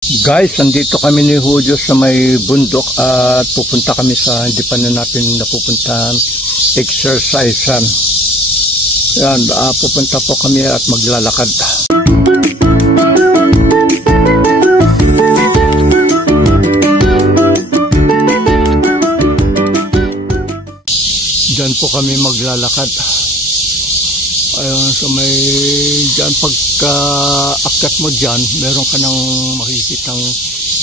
Guys, andito kami ni Julio sa may bundok at pupunta kami sa hindi pa na natin napupuntahan exercisean. Yan, pupunta po kami at maglalakad. Diyan po kami maglalakad. Ayun, so may dyan pagka-akyat mo dyan, meron ka nang makikitang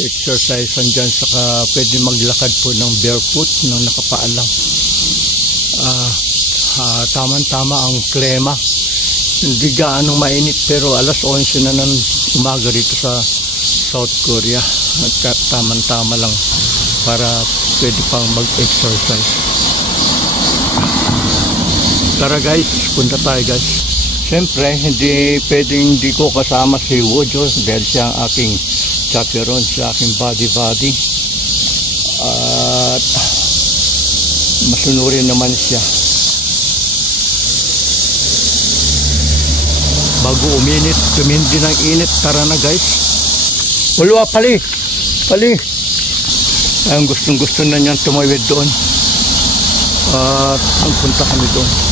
exercise dyan, saka pwede maglakad po ng barefoot, ng nakapaalang. Tama-tama ang klima. Hindi gaanong mainit pero alas 11 na ng umaga dito sa South Korea. Tama-tama lang para pwede pang mag-exercise. Tara guys, punta tayo guys. Siyempre, hindi ko kasama si Wojo dahil siya ang aking chaperon, sa aking body. At masunurin naman siya. Bago uminit, tumindi ng init. Tara na guys. Ulwa, pali. Ang gustong-gusto na niyan tumawid doon. At ang punta kami doon.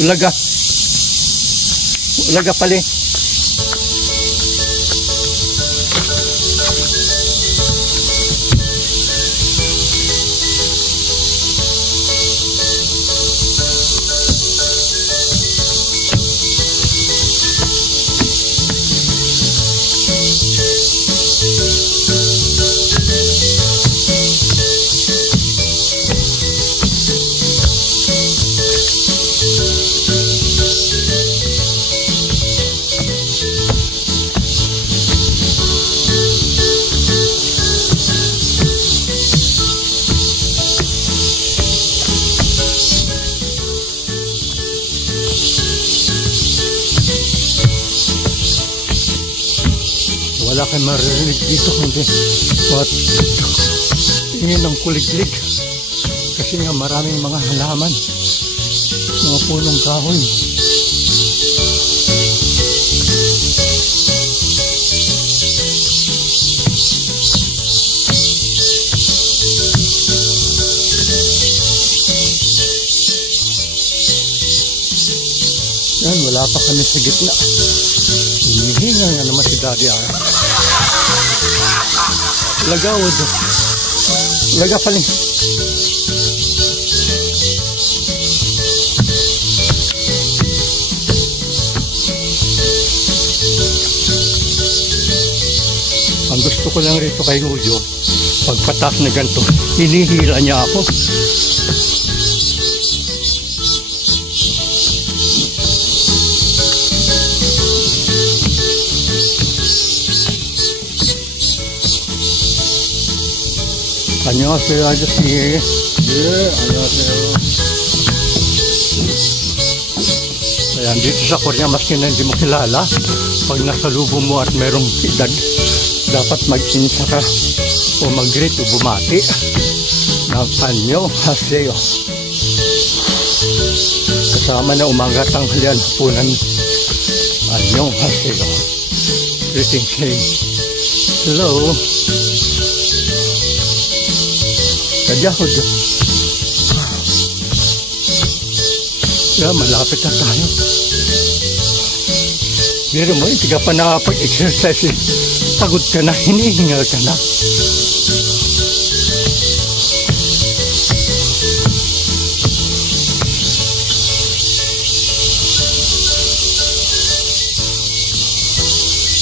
Ulaga pali. Wala kang maririnig dito kundi tingin ng kuliglig kasi nga maraming mga halaman, mga punong kahoy. Yan, wala pa kami sa gitna. Hinihinga nga naman si Daddy. Lagawad. Laga pala. Ang gusto ko lang rito kay Julio, pagpatas na ganito, hinihila niya ako. 안녕하세요 아저씨. 안녕하세요. Ayan, dito sa Korea maski na hindi mo kilala, pag nasa lubo mo at merong edad, dapat mag-insa ka o mag-greet o bumati ng annyeonghaseyo. Kasama na umaga, tanghalian, hapunan, annyeonghaseyo. Greeting saying hello. Kadyahod. Malapit na tayo. Pero mo, hindi ka pa nakapag-exercise. Pagod ka na, hinihingal ka na.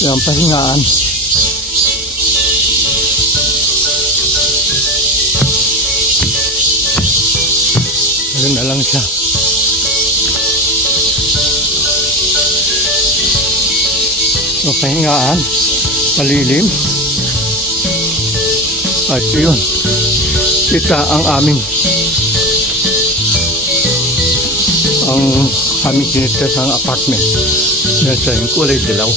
Yan, pahingaan. Ano na lang siya. So, pahingaan, palilim. At yun, kita ang aming Kami tinitira sa apartment. Nasa yung kulay dilaw.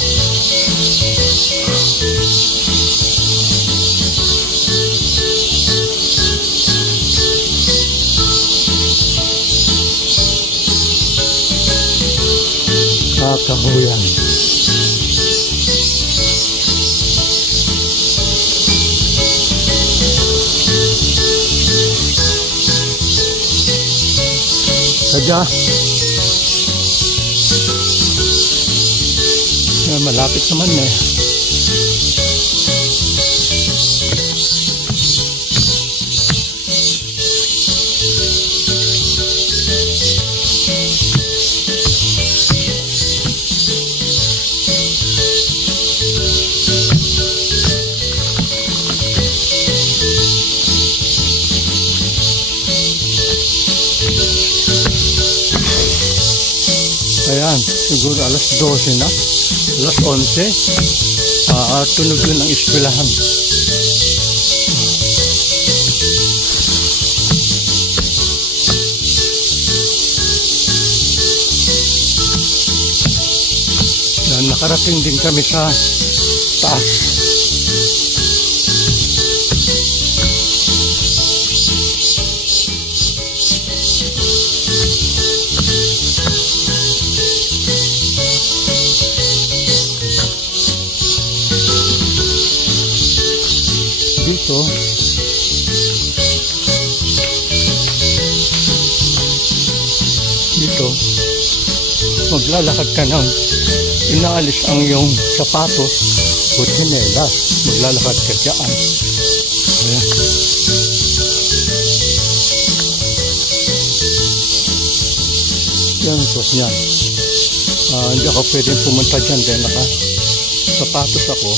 Kakahuyan. Sadya. Malapit naman eh. Ayan, siguro alas 12 na. Alas 11. Tunog yun ang eskwelahan. Yan, nakarating din kami sa taas. Dito maglalakad ka ng inaalis ang iyong sapatos o tsinelas, maglalakad ka dyan. Ayan. Yan ito, yan. Hindi ako pwedeng pumunta dyan dahil naka-sapatos ako.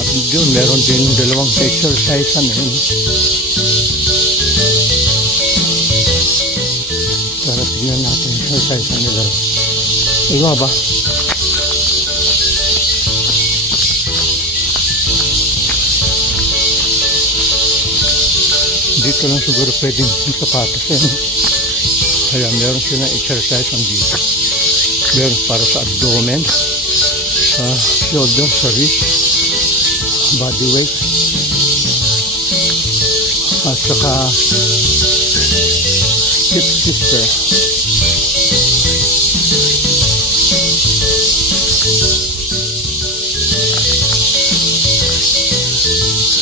At doon meron din dalawang exercise na yun. Para tingnan natin exercise na nila. Iba ba? Dito lang siguro pwedeng yung sapatos yan. Kaya meron silang exercise ang dito. Meron para sa abdomen, sa shoulder, sa wrist, body weight, at saka hip twister.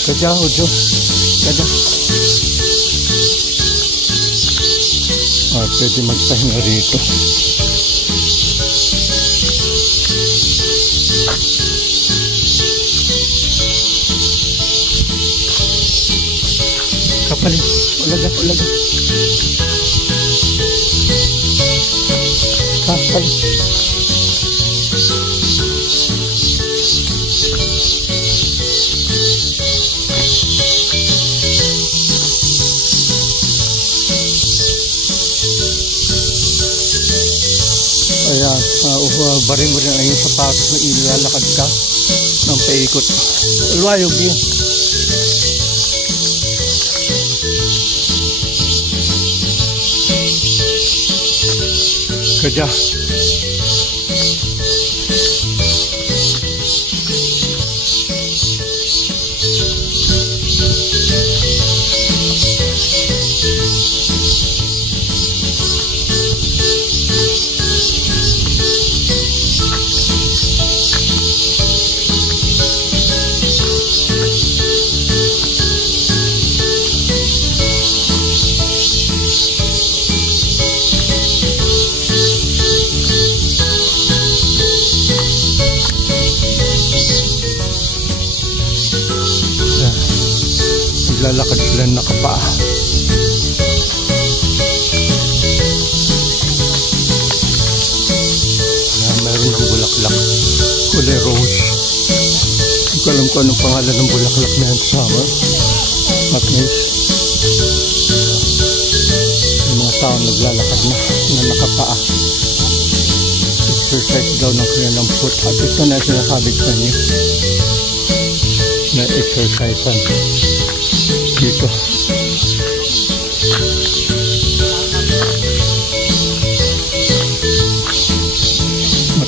Kadya, Ujo. Kadya. Pwede magpahinga rito. Kapalin. Ulaga, ulaga. Kapalin. Ayan, barin mo rin ang iyong sapatos na ilalakad ka ng paikot. Alwayog yun. Kadya. Lalakad sila nakapaa. Mayroon ng bulaklak, kulay rose. Hindi ko alam kung anong pangalan ng bulaklak na yan. Summer, at least may mga tao naglalakad na nakapaa. Exercise daw ng kanilang foot. At ito na sinasabi sa inyo na exercise dito.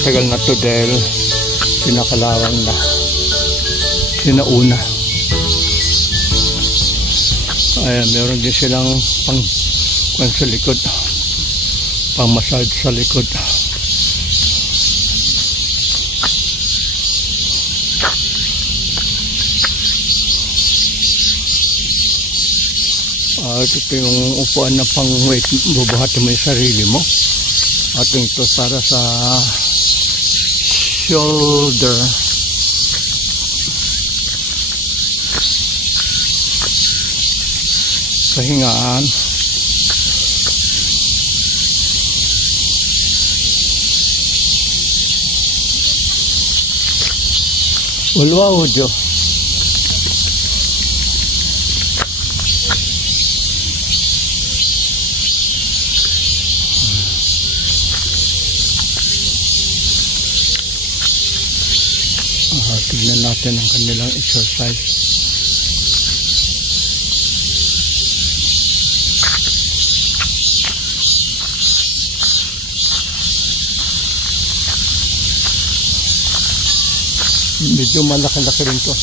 matagal na to dahil pinakalawang na, sinauna. Ayan, meron din silang pang sa likod, pang massage sa likod. Ito yung upuan na pang weight, bubuhatin mo yung sarili mo. At ito para sa shoulder. Kahingaan. Walwa ujo. Tignan natin ang kanilang exercise. Medyo malaki-laki rin to.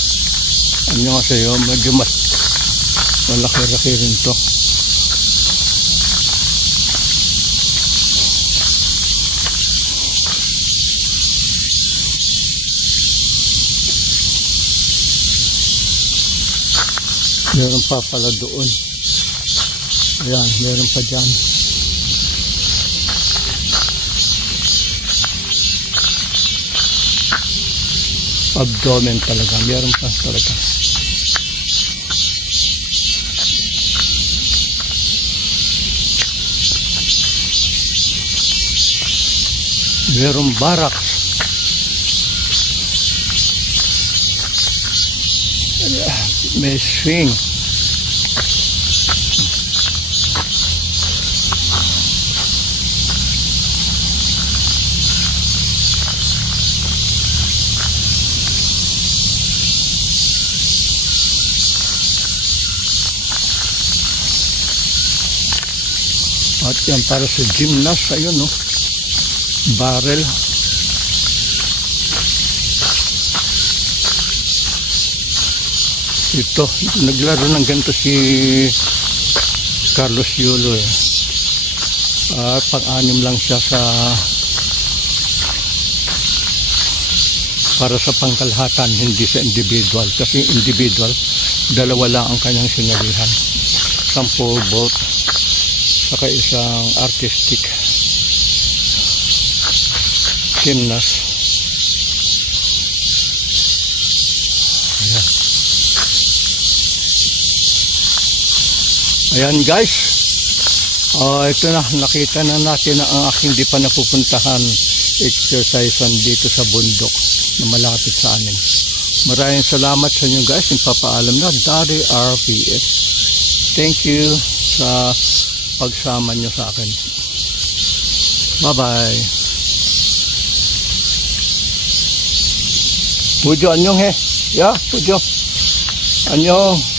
Ano nga sa'yo, medyo malaki-laki rin to. Meron pa pala doon. Ayan, meron pa dyan. Abdomen talaga. Meron pa talaga. Meron barracks. May swing. At yan para sa gymnast, ayun no, barrel. Ito, naglaro ng ganito si Carlos Yulo eh. Pang-anim lang siya sa para sa pangkalahatan, hindi sa individual. Kasi individual, dalawa lang ang kanyang sinalihan. 10 volt saka isang artistic gymnast. Ayan guys, ito na, nakita na natin ang aking di pa napupuntahan exercisean dito sa bundok na malapit sa amin. Maraming salamat sa inyo guys, papaalam na, Daddy RPS. Thank you sa pagsama nyo sa akin. Bye bye. Pujo anyong he. Ya, pujo anyong.